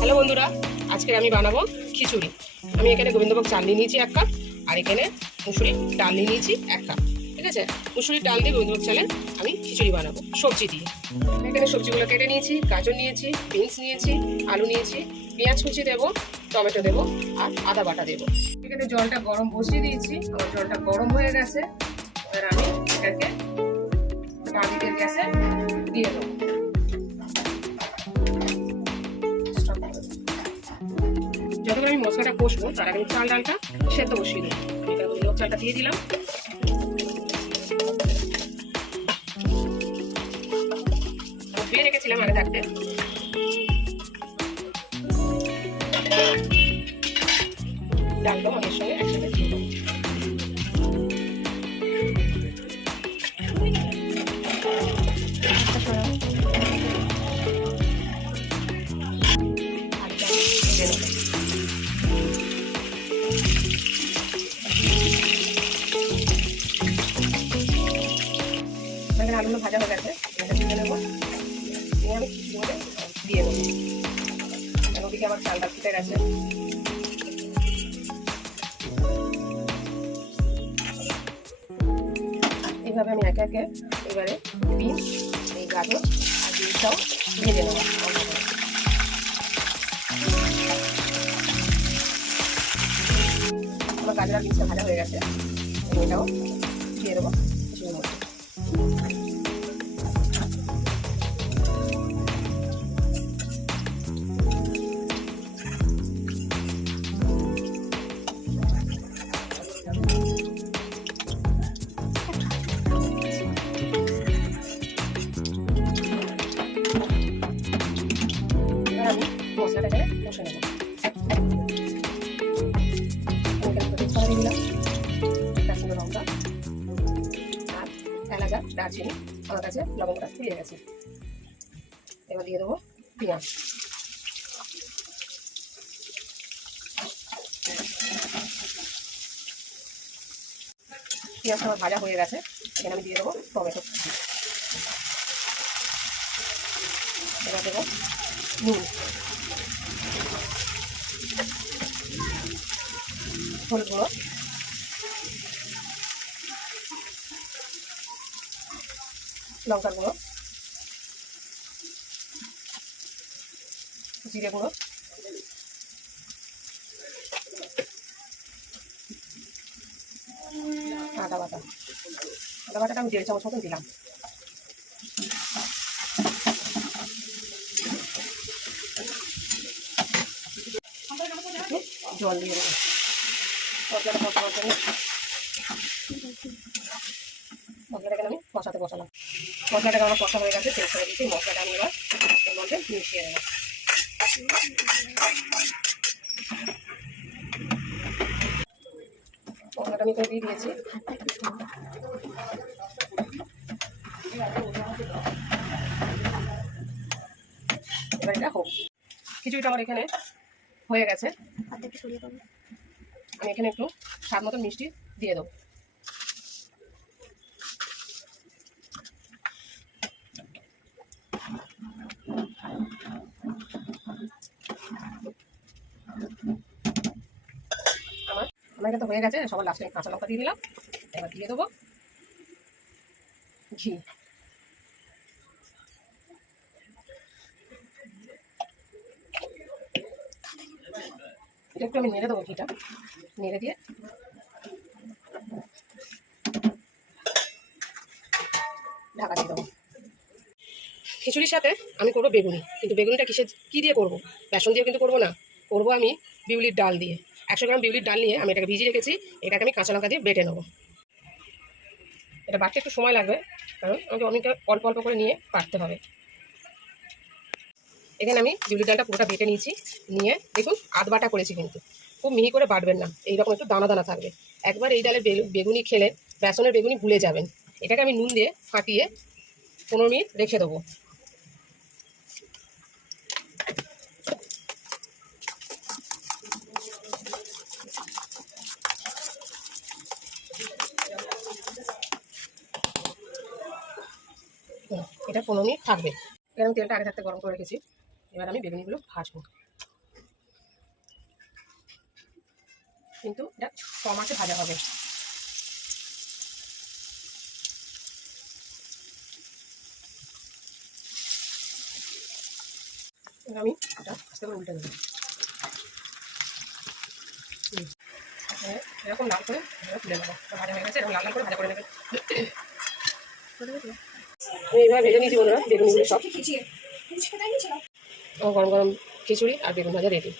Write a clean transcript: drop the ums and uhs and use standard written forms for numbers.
Hello বন্ধুরা, আজকে আমি বানাবো খিচুড়ি। আমি এখানে গোবিন্দভোগ চাল নিয়ে নিয়েছি 1 কাপ, আর এখানে মুসুরি ডাল নিয়ে নিয়েছি 1 কাপ। ঠিক আছে, মুসুরি ডাল দিয়ে গোবিন্দভোগ চালের আমি খিচুড়ি বানাবো সবজি দিয়ে। এখানে সবজিগুলো কেটে নিয়েছি, গাজর নিয়েছি, বিনস নিয়েছি, আলু নিয়েছি, পেঁয়াজ কুচি দেবো, টমেটো দেবো, আর আদা বাটা দেবো। এখানে জলটা গরম বসিয়ে দিয়েছি, আমার জলটা গরম হয়ে গেছে। এবার আমি এটাকে বাদিকের গ্যাসে দিয়ে দেবো। যতক্ষণ আমি মশলাটা কষবো তার আগে আমি চাল ডালটা সেদ্ধ বসিয়ে দেবো। আমি এখানে গোবিন্দভোগ চালটা দিয়ে দিলাম। ধুয়ে রেখেছিলাম আগে থাকতে। ডালটাও আমি এর সঙ্গে একসাথে দিয়ে দেবো। আলুগুলো ভাজা হয়ে গেছে, তুলে নেবো। আমি খিচুড়ি দিয়ে দেবো। ওদিকে আমার চালটা ফুটে গেছে। এইভাবে আমি একে একে এবারে বিনস, এই গাজর আর বিনসটাও ভেজে নেবো। আমার গাজর আর বিনসটা ভাজা হয়ে গেছে, এটাও দিয়ে দেবো খিচুড়ির মধ্যে। আমি মশলাটাকে কষে নেব। দিলাম কাশ্মীরি লঙ্কা আর এলাচ আর দারচিনি, আমার কাছে লবঙ্গটা দিয়ে গেছে। এবার দিয়ে দেবো পেঁয়াজ। পেঁয়াজটা আমার ভাজা হয়ে গেছে, এখানে আমি দিয়ে দেবো টমেটো। এবার দেবো নুন, হলুদ গুঁড়ো, লঙ্কার গুঁড়ো, জিরে গুঁড়ো, আদা বাটা। আদা বাটাটা আমি 1.5 চামচ মতন দিলাম। জল দিয়ে দেবো মশলাটা কষানোর জন্য। মশলাটাকে আমি কষাতে বসালাম। মশলাটাকে আমার কষা হয়ে গেছে, তেল ছেড়ে দিচ্ছি। মশলাটা আমি এবার এর মধ্যে মিশিয়ে দেবো। মশলাটা আমি দিয়ে দিয়েছি। এবার এটা হোক। খিচুড়িটা আমার এখানে হয়ে গেছে। আমি এখানে একটু স্বাদ মতন মিষ্টি দিয়ে দেবো। আমার এখানে তো হয়ে গেছে। সবার লাস্টে কাঁচা লঙ্কা দিয়ে দিলাম। এবার দিয়ে দেবো ঘি। এটা একটু আমি নেড়ে দেবো, ঘিটা নেড়ে দিয়ে ঢাকা দিয়ে দেবো। খিচুড়ির সাথে আমি করবো বেগুনি, কিন্তু বেগুনিটা কী দিয়ে করবো? বেসন দিয়েও কিন্তু করবো না, করবো আমি বিউলির ডাল দিয়ে। 100 গ্রাম বিউলির ডাল নিয়ে আমি এটাকে ভিজিয়ে রেখেছি। এটাকে আমি কাঁচা লঙ্কা দিয়ে বেটে নেবো। এটা বাটতে একটু সময় লাগবে, কারণ আমাকে অনেক অল্প অল্প করে নিয়ে বাটতে হবে। এখানে আমি বিউলির ডালটা পুরোটা বেটে নিয়েছি। নিয়ে দেখুন আধ বাটা করেছি, কিন্তু খুব মিহি করে বাটবেন না, এইরকম একটু দানা দানা থাকবে। একবার এই ডালের বেগুনি খেলে বেসনের বেগুনি ভুলে যাবেন। এটাকে আমি নুন দিয়ে ফাটিয়ে 15 মিনিট রেখে দেবো। এটা 15 মিনিট থাকবে। এখানে আমি তেলটা আগে থাকতে গরম করে রেখেছি। এবার আমি বেগুনিগুলো ভাজবো। কিন্তু এটা কম আছে ভাজা হবে। আমি এটা আস্তে করে উল্টে দেবো। এরকম লাল করে তুলে নেবো, ভাজা হয়ে গেছে। এরকম লাল লাল করে ভাজা করে নেবে। আমি এইভাবে ভেজে নিয়েছি বন্ধুরা বেগুনগুলো সব। গরম গরম খিচুড়ি আর বেগুন ভাজা রেডি।